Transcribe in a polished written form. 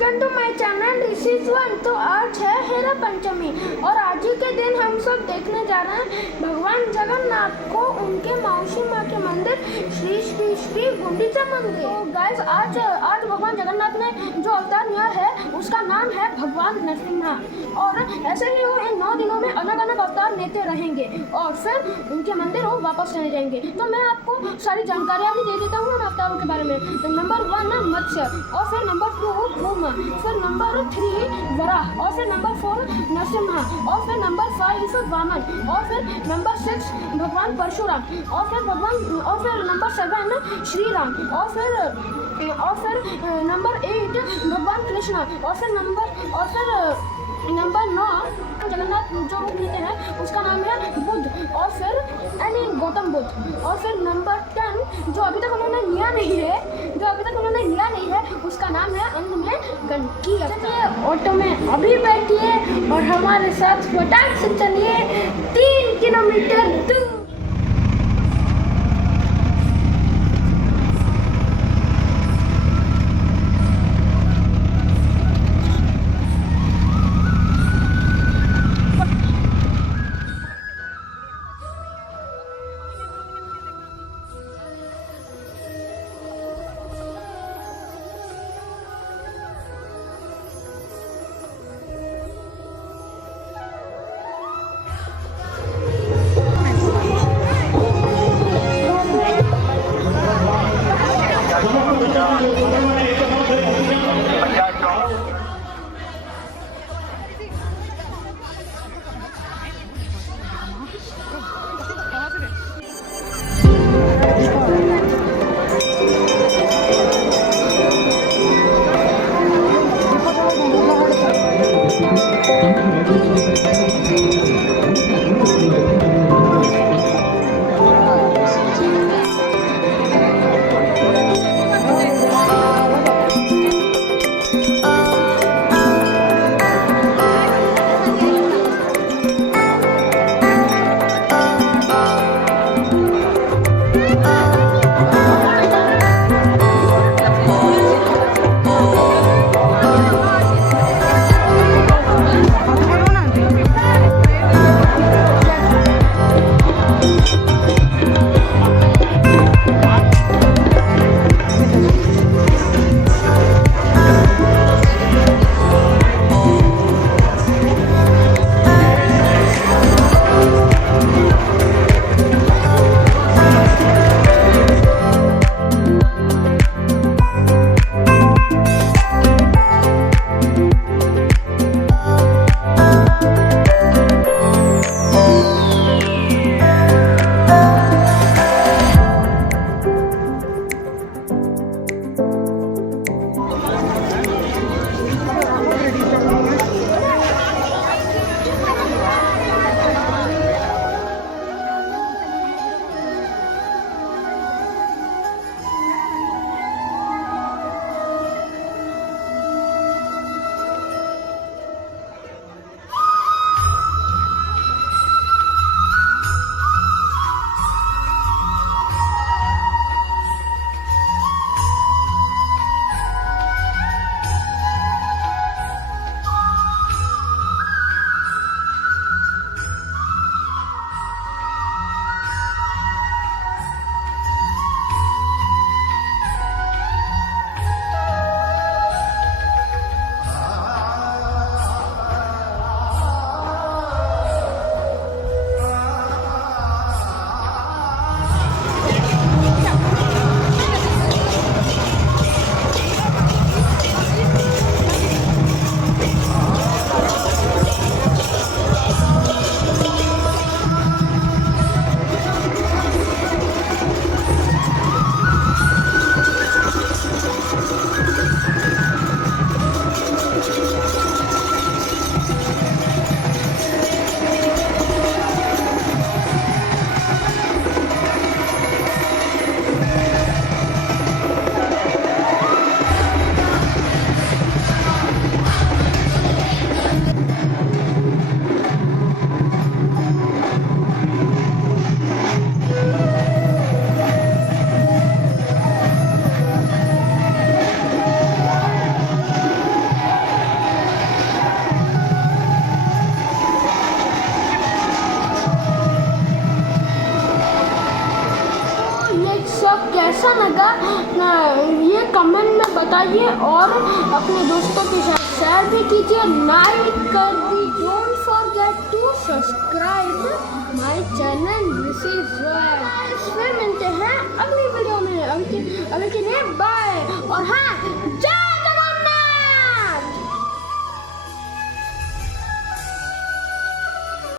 Welcome to my channel this is one. तो आज है हेरा पंचमी और आज ही के दिन हम सब देखने जा रहे हैं भगवान जगन्नाथ को उनके मौसी माँ के मंदिर श्री श्री श्री गुंडीचा मंदिर। तो गाइस आज भगवान जगन्नाथ ने जो अवतार लिया है उसका नाम है भगवान नरसिम्हा और ऐसे ही वो इन 9 दिनों में अलग अलग अवतार लेते रहेंगे और फिर उनके मंदिर वो वापस चले जाएंगे। तो मैं आपको सारी जानकारियाँ भी दे देता हूँ उन अवतारों के बारे में। तो नंबर 1 है मत्स्य और फिर नंबर 2 कूर्म, फिर नंबर 3 वराह और फिर नंबर 4 नरसिम्हा और फिर नंबर 5 वामन और फिर नंबर 6 भगवान परशुराम और फिर नंबर 7 श्री राम और फिर नंबर 8 भगवान कृष्ण और फिर नंबर 9 जगन्नाथ जो रूप लेते हैं उसका नाम है बुद्ध और फिर गौतम बुद्ध और फिर नंबर 10 जो अभी तक उन्होंने लिया नहीं है उसका नाम है अंत में गंडकी। चलिए ऑटो में अभी बैठिए और हमारे साथ फटाक से चलिए 3 किलोमीटर दूर। वीडियो कैसा लगा ये कमेंट में बताइए और अपने दोस्तों के साथ शेयर भी कीजिए, लाइक कर दीजिए। Don't forget to subscribe my channel. This is फिर मिलते हैं अगली वीडियो में। अभी के लिए बाय और हाँ